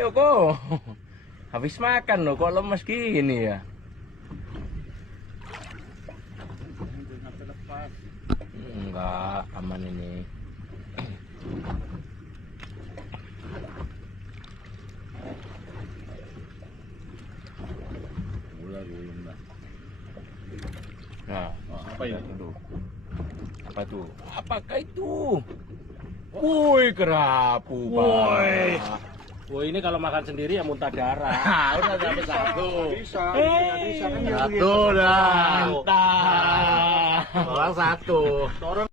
Ayo kok. Habis makan loh, kok lemes gini ya? Enggak, aman ini. Nah, Apa ya? apa tuh? Apakah itu? Woi, kerapu, Pak. Wah, ini kalau makan sendiri ya muntah darah. Nah, udah dapat satu. Bisa kan Satu dah. Mantap. Orang satu. Orang